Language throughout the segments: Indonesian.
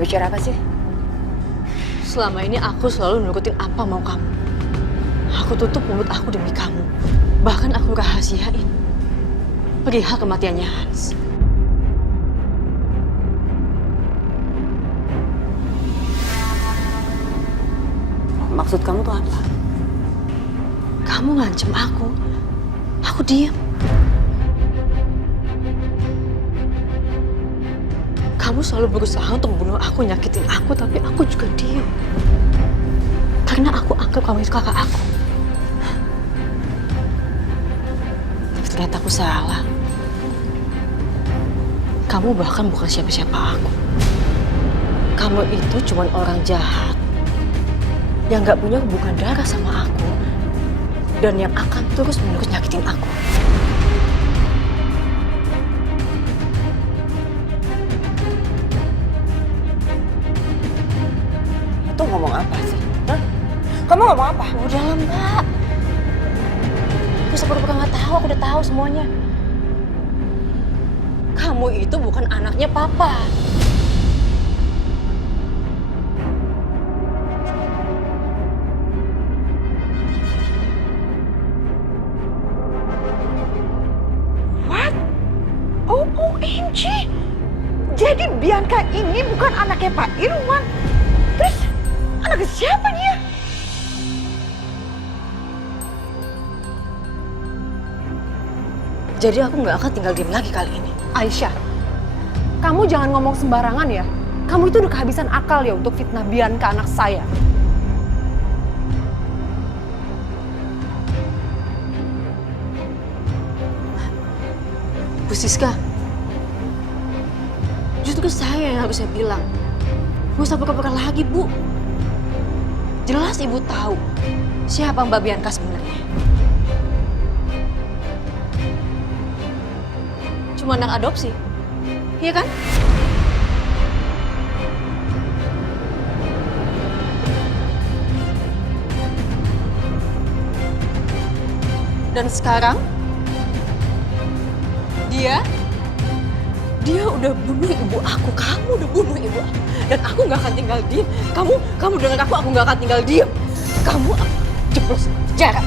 bicara apa sih? Selama ini aku selalu nurutin apa mau kamu. Aku tutup mulut aku demi kamu. Bahkan aku rahasiain perihal kematiannya Hans. Maksud kamu tuh apa? Kamu ngancem aku diam. Kamu selalu berusaha untuk bunuh aku, nyakitin aku, tapi aku juga diam. Karena aku anggap kamu itu kakak aku. Tapi ternyata aku salah. Kamu bahkan bukan siapa-siapa aku. Kamu itu cuma orang jahat yang gak punya hubungan darah sama aku dan yang akan terus-menerus nyakitin aku. Itu ngomong apa sih? Hah? Kamu ngomong apa? Udah lah, Mbak. Aku sepura-pura gak tahu, aku udah tahu semuanya. Kamu itu bukan anaknya Papa. What? OMG! Jadi Bianca ini bukan anaknya Pak Irwan. Terus anaknya siapa dia? Jadi aku gak akan tinggal diam lagi kali ini. Aisyah, kamu jangan ngomong sembarangan ya. Kamu itu udah kehabisan akal ya untuk fitnah Bianca anak saya. Bu Siska, justru saya yang harusnya bilang. Gak usah pura-pura lagi, Bu. Jelas Ibu tahu siapa Mbak Bianca sebenarnya. Cuma anak adopsi, iya kan? Dan sekarang dia udah bunuh ibu aku. Kamu udah bunuh ibu aku. Dan aku gak akan tinggal diem. Kamu dengar aku gak akan tinggal diem. Kamu aku jeblos penjara.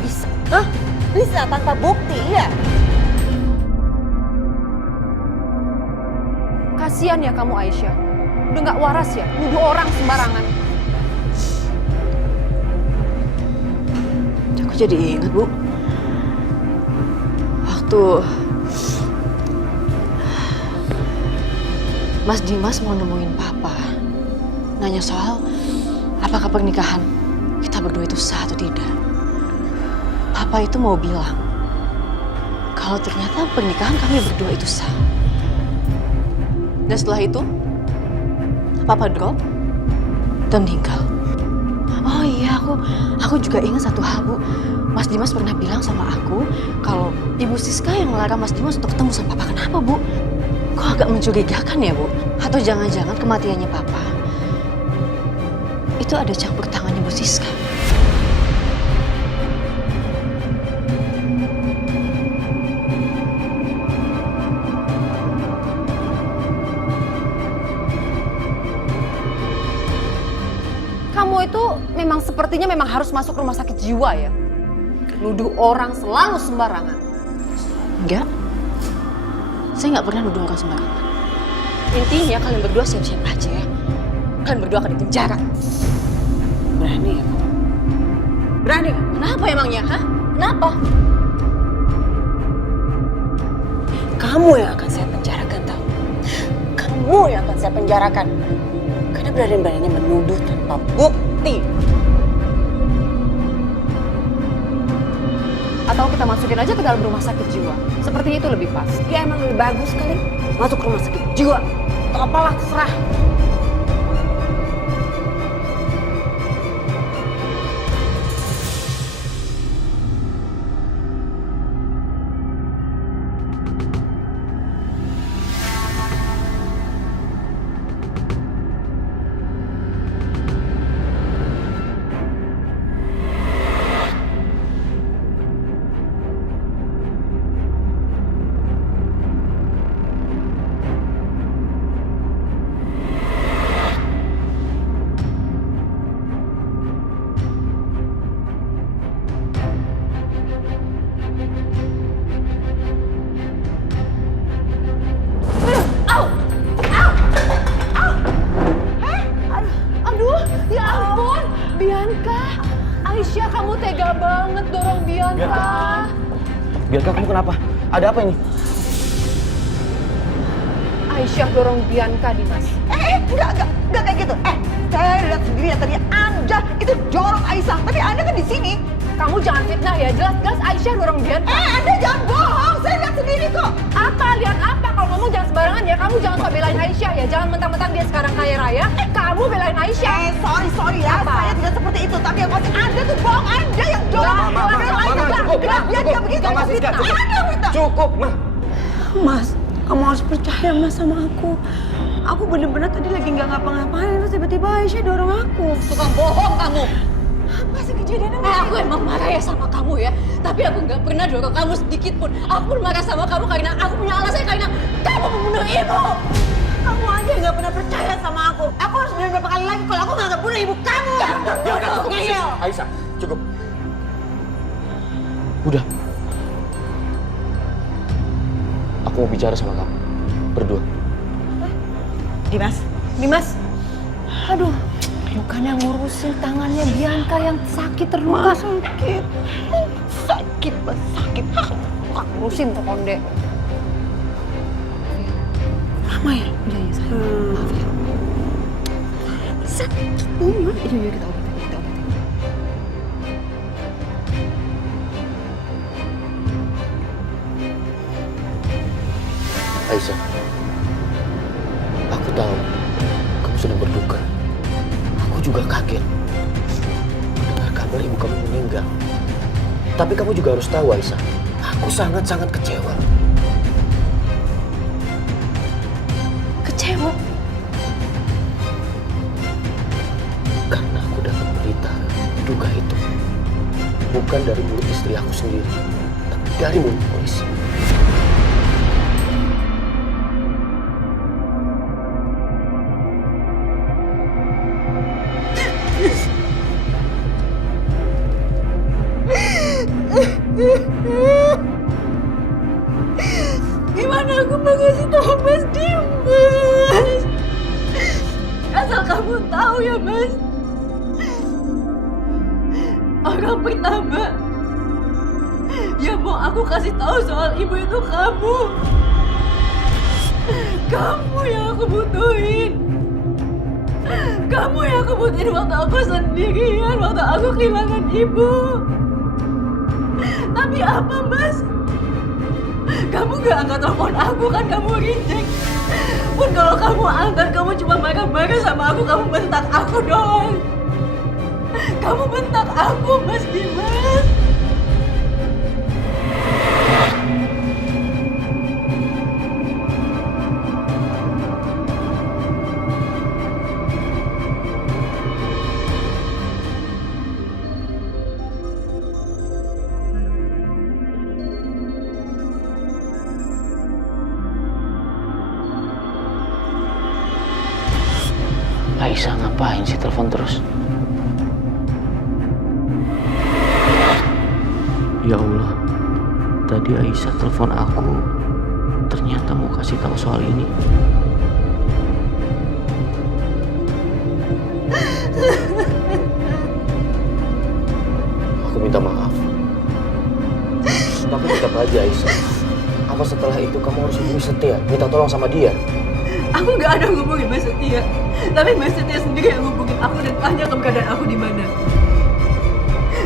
Bisa? Hah? Bisa tanpa bukti ya? Kasian ya kamu Aisyah. Udah gak waras ya, nuduh orang sembarangan. Aku jadi ingat, Bu. Waktu Mas Dimas mau nemuin Papa, nanya soal apakah pernikahan kita berdua itu sah atau tidak. Papa itu mau bilang kalau ternyata pernikahan kami berdua itu sah. Dan setelah itu Papa drop dan meninggal. Oh iya, aku juga ingat satu hal, Bu. Mas Dimas pernah bilang sama aku kalau Ibu Siska yang melarang Mas Dimas untuk ketemu sama Papa. Kenapa, Bu? Kok agak mencurigakan ya, Bu? Atau jangan-jangan kematiannya Papa itu ada campur tangannya Bu Siska? Kamu itu memang sepertinya harus masuk rumah sakit jiwa ya. Nuduh orang selalu sembarangan. Enggak. Saya nggak pernah nuduh orang sembarangan. Intinya kalian berdua siap-siap aja ya. Kalian berdua akan dipenjara. Berani ya? Berani? Kenapa emangnya, hah? Kenapa? Kamu yang akan saya penjarakan, tahu? Kamu yang akan saya penjarakan. Karena berani-beraninya menuduh tanpa bukti. Atau kita masukin aja ke dalam rumah sakit jiwa. Sepertinya itu lebih pas. Ya emang lebih bagus kali. Masuk rumah sakit jiwa. Atau apalah, terserah. tega banget dorong Bianca. Bianca, kamu kenapa? Ada apa ini? Aisyah dorong Bianca, Dimas. Enggak kayak gitu. Saya lihat sendiri ya tadi Anda itu dorong Aisyah, tapi Anda kan di sini. Kamu jangan fitnah ya, jelas-jelas Aisyah dorong Bianca. Anda jangan bohong, saya lihat sendiri kok. Apa? Lihat apa? Kalau ngomong jangan sembarangan ya. Kamu jangan sok belain Aisyah ya. Jangan mentang-mentang dia sekarang kaya raya. Kamu belain Aisyah. Sorry ya, Apa? saya tidak seperti itu. Tapi yang pasti Anda tuh bohong, Anda yang dorong. Cukup, Ma. Mas, kamu harus percaya Mas sama aku. Aku bener-bener tadi lagi nggak ngapa-ngapain, terus tiba-tiba Aisyah dorong aku. Tukang bohong kamu. Apa sih kejadiannya? Aku emang marah ya sama kamu ya. Tapi aku nggak pernah dorong kamu sedikit pun. Aku pun marah sama kamu karena aku punya alasan karena kamu membunuh ibu. Kamu aja nggak pernah percaya sama aku. Aku harus bilang berapa kali lagi kalau aku nggak bunuh ibu kamu. Bianca, cukup. Ngeyel. Aisyah, cukup. Udah. Aku mau bicara sama kamu. Berdua. Dimas. Aduh, bukannya ngurusin tangannya Bianca yang sakit terluka. Sakit. Kak ngurusin tuh konde. Mama ya? Iya sayang. Maaf ya. Sakit. Iya kita obatin. Aisyah, aku tahu kamu sedang berduka. Aku juga kaget mendengar kabar ibu kamu meninggal. Tapi kamu juga harus tahu, Aisyah, aku sangat-sangat kecewa. Kecewa? Karena aku dapat berita duga itu bukan dari mulut istri aku sendiri, tapi dari mulut polisi. Gimana aku mau ngasih tahu Mas Dimas? Asal kamu tahu ya Mas. Orang pertama yang mau aku kasih tahu soal ibu itu kamu. Kamu yang aku butuhin. Kamu yang aku butuhin waktu aku sendirian, waktu aku kehilangan ibu. Tapi apa Mas? Kamu gak angkat telepon aku kan, kamu reject. Pun kalau kamu angkat, kamu cuma marah-marah sama aku, kamu bentak aku doang. Kamu bentak aku, Mas Dimas. Aisyah ngapain sih telepon terus? Ya Allah, tadi Aisyah telepon aku, ternyata mau kasih tahu soal ini. Aku minta maaf. Tapi tetap aja Aisyah, apa setelah itu kamu harus hubungi Setia, minta tolong sama dia? Aku gak ada ngomongin Mas Setia. Tapi Mas Setia sendiri yang ngomongin aku dan tanya keberadaan aku di mana.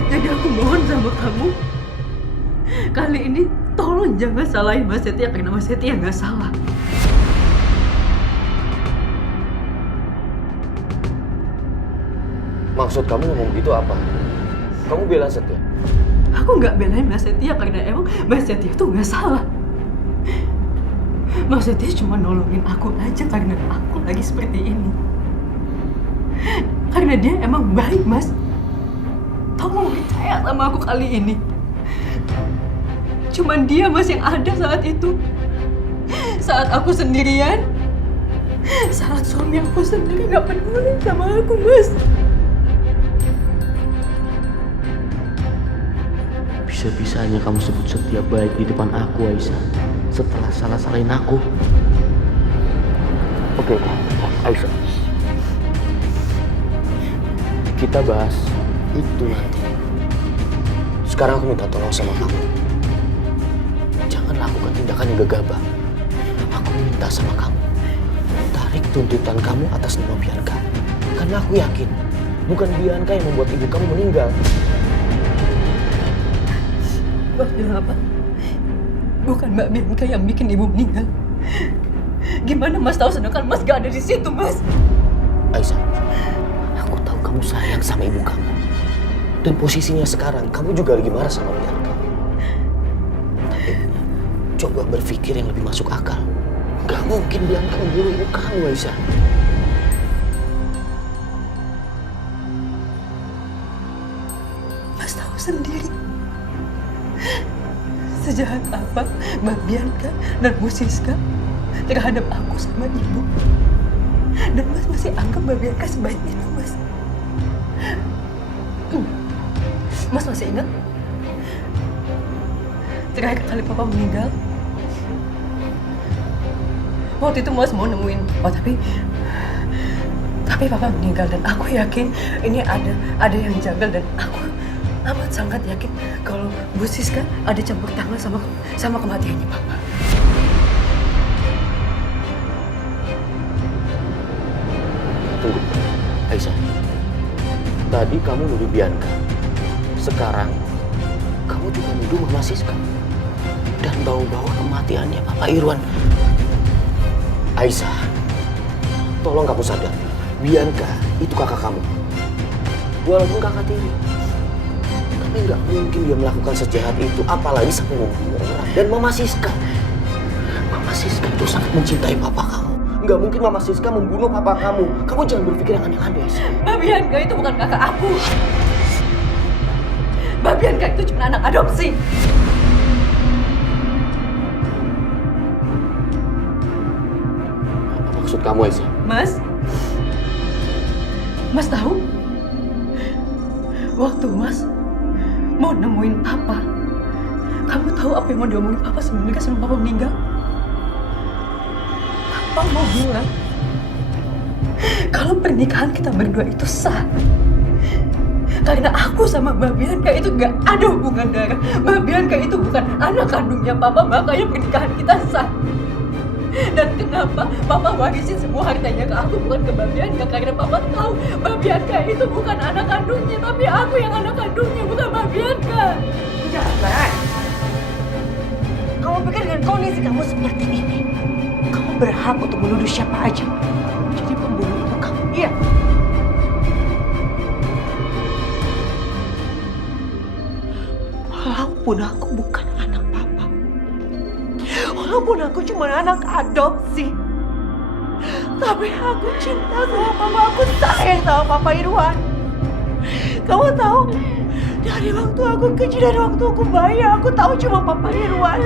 Jadi aku mohon sama kamu, kali ini tolong jangan salahin Mas Setia karena Mas Setia nggak salah. Maksud kamu ngomong gitu apa? Kamu bela Setia? Aku nggak belain Mas Setia karena emang Mas Setia tuh nggak salah. Mas Setia cuma nolongin aku aja karena aku lagi seperti ini. Karena dia emang baik, Mas. Tolong percaya sama aku kali ini. Cuman dia, Mas, yang ada saat itu. Saat aku sendirian. Saat suami aku sendiri gak peduli sama aku, Mas. Bisa-bisanya kamu sebut Setia baik di depan aku, Aisyah. Setelah salah-salahin aku. Oke, Aisyah. Kita bahas itu nanti. Sekarang aku minta tolong sama kamu. Jangan lakukan tindakan yang gegabah. Aku minta sama kamu, tarik tuntutan kamu atas nama Bianca. Karena aku yakin, bukan Bianca yang membuat ibu kamu meninggal. Mas bilang apa? Bukan Mbak Bianca yang bikin ibu meninggal. Gimana Mas tahu sedangkan Mas gak ada di situ, Mas? Aisyah, aku tahu kamu sayang sama ibu kamu. Dan posisinya sekarang, kamu juga lagi marah sama Bianca. Tapi, coba berpikir yang lebih masuk akal. Gak mungkin Bianca membunuh ibu kamu, Aisyah. Mas tahu sendiri. Sejahat apa Mbak Bianca dan Bu Siska terhadap aku sama ibu. Dan Mas masih anggap Mbak Bianca sebaik itu, Mas. Mas masih ingat? Terakhir kali Papa meninggal, waktu itu Mas mau nemuin, tapi Papa meninggal dan aku yakin ini ada yang janggal dan aku amat sangat yakin kalau Bu Siska ada campur tangan sama kematiannya Papa. Tunggu, Aisyah. Tadi kamu nuduh Bianca. Sekarang, kamu juga nuduh Mama Siska. Dan bawa-bawa kematiannya Papa Irwan. Aisyah, tolong kamu sadar. Bianca itu kakak kamu. Walaupun kakak tiri. Tapi nggak mungkin dia melakukan sejahat itu. Apalagi sampai membunuh orang. Dan Mama Siska. Mama Siska itu sangat mencintai papa kamu. Nggak mungkin Mama Siska membunuh papa kamu. Kamu jangan berpikir yang aneh-aneh, Aisyah. Mbak Bianca itu bukan kakak aku. Mbak Bianca itu cuma anak adopsi. Apa maksud kamu, Aisyah? Mas tahu? Waktu Mas mau nemuin Papa, kamu tahu apa yang mau diomongin Papa sebelum Papa meninggal? Papa mau bilang kalau pernikahan kita berdua itu sah. Karena aku sama Mbak Bianca itu gak ada hubungan darah. Mbak Bianca itu bukan anak kandungnya Papa, makanya pernikahan kita sah. Dan kenapa Papa warisin semua hartanya ke aku, bukan ke Mbak Bianca? Karena Papa tahu Mbak Bianca itu bukan anak kandungnya, tapi aku yang anak kandungnya, bukan Mbak Bianca. Jangan. Kamu pikir dengan kondisi kamu seperti ini, kamu berhak untuk menuduh siapa aja jadi pembunuh ibu kamu? Iya. Walaupun aku bukan anak papa, walaupun aku cuma anak adopsi, tapi aku cinta sama papa, aku sayang sama Papa Irwan. Kamu tahu, dari waktu aku kecil, dari waktu aku bayi, aku tahu cuma Papa Irwan.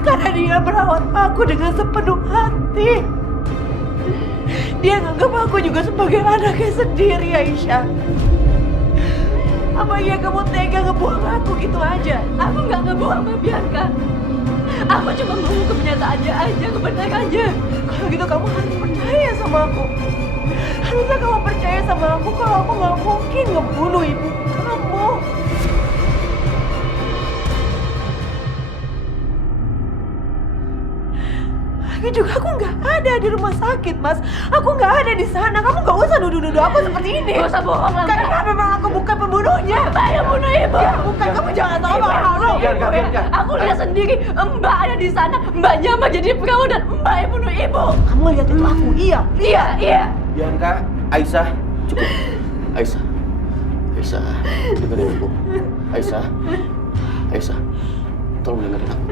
Karena dia merawat aku dengan sepenuh hati. Dia nganggap aku juga sebagai anaknya sendiri, Aisyah. Apa iya kamu tega ngebuang aku gitu aja? Aku nggak ngebuang Mbak Bianca. Aku cuma mau kenyataannya aja, kebenarannya. Kalau gitu kamu harus percaya sama aku. Harusnya kamu percaya sama aku kalau aku nggak mungkin ngebunuh ibu kamu. Lagi juga aku nggak ada di rumah sakit, Mas. Aku nggak ada di sana. Kamu nggak usah nuduh-nuduh aku seperti ini. Gak usah bohong lah. Karena memang aku bukan pembunuhnya. Mbak yang bunuh ibu. Ya, bukan. Kamu jangan tahu malu. Bianca. Aku lihat sendiri, Mbak ada di sana. Mbaknya Mbak jadi perawan dan Mbak yang bunuh ibu. Kamu lihat itu aku? Iya. Iya. Bianca, Aisyah, cukup. Aisyah, dengerin aku. Aisyah, tolong dengerin aku.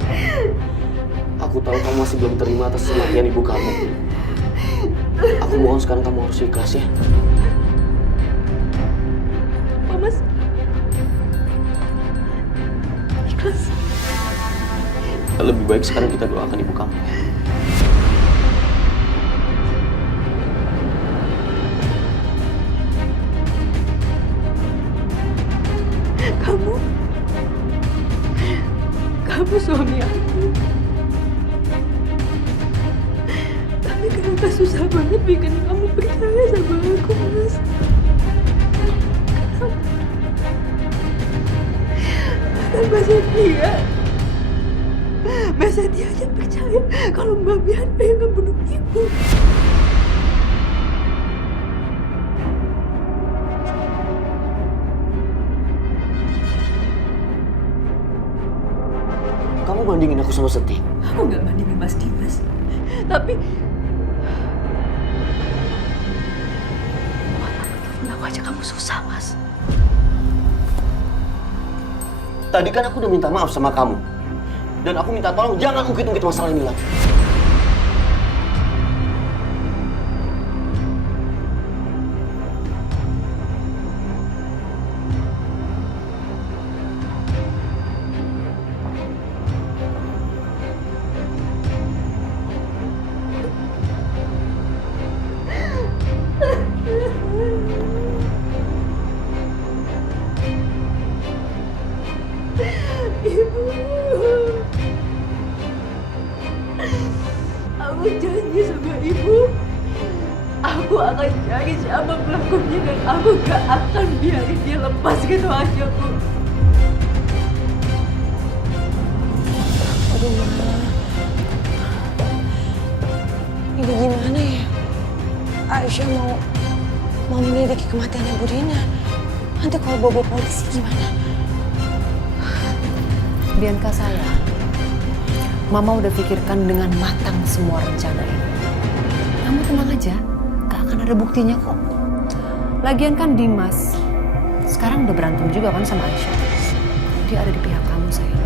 Aku tahu kamu masih belum terima atas kematian ibu kamu. Aku mohon sekarang kamu harus ikhlas ya. Mas. Ikhlas. Lebih baik sekarang kita doakan ibu kamu. Kamu suami aku. Tapi kenapa susah banget bikin kamu percaya sama aku, Mas? Kenapa Mbak Setia. Mbak Setia aja percaya kalau Mbak Bianca yang ngebunuh ibu. Kamu bandingin aku sama Setia? Aku nggak bandingin Mas Dimas. Tapi aku aja kamu susah, Mas. Tadi kan aku udah minta maaf sama kamu. Dan aku minta tolong jangan ungkit-ungkit masalah ini lagi. Ibu, aku janji sama ibu, aku akan cari siapa pelakunya dan aku gak akan biarin dia lepas gitu aja, Bu. Aduh, Ma. Ini gimana ya? Aisyah mau menyelidiki kematiannya Bu Dina. Nanti kalau bawa polisi gimana? Bianca sayang, Mama udah pikirkan dengan matang semua rencana ini. Kamu tenang aja, gak akan ada buktinya kok. Lagian kan Dimas sekarang udah berantem juga kan sama Aisyah. Dia ada di pihak kamu, sayang.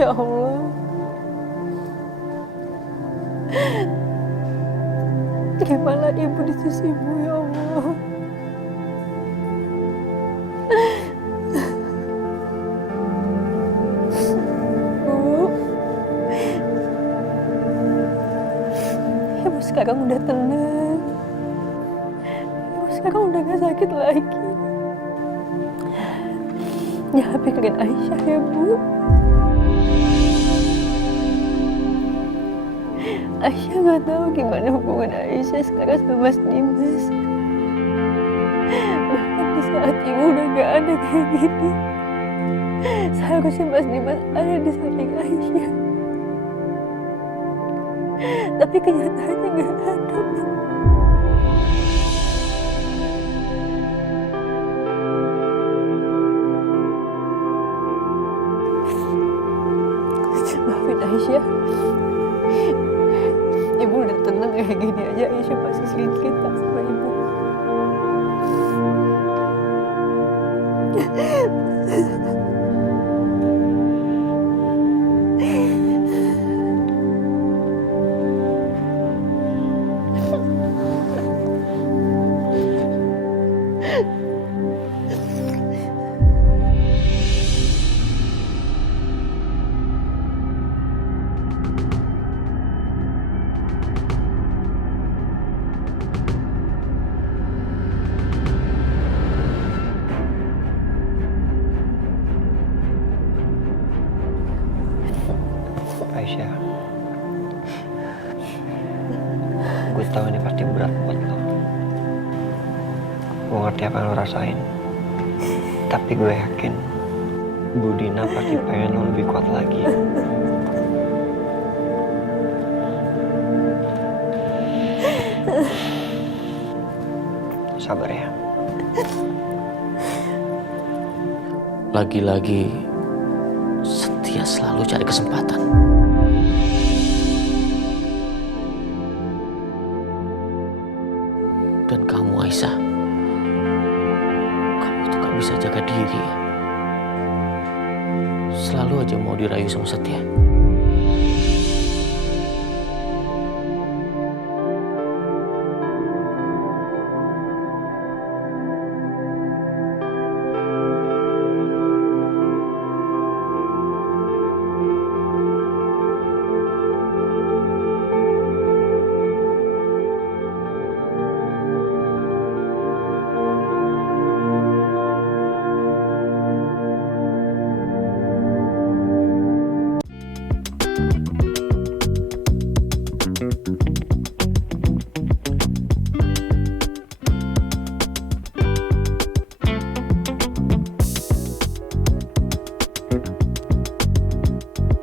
Ya Allah. Gimana ibu di sisimu, ya Allah. Bu, ibu sekarang udah tenang. Ibu sekarang udah gak sakit lagi. Jangan pikirin Aisyah ya, Bu. Aisyah nggak tahu gimana hubungan Aisyah sekarang sama Mas Dimas. Bahkan di saat ibu udah gak ada kayak gini, seharusnya Mas Dimas ada di samping Aisyah. Tapi kenyataannya gak ada, Bu. Maafin Aisyah. Ibu udah tenang kayak gini aja, Aisyah masih sering cerita sama ibu. Aisyah, gue tahu ini pasti berat buat lo. Gue ngerti apa yang lo rasain. Tapi gue yakin Bu Dina pasti pengen lo lebih kuat lagi. Sabar ya. Lagi-lagi Setia selalu cari kesempatan. Dan kamu, Aisyah, kamu tuh gak bisa jaga diri. Selalu aja mau dirayu sama Setia.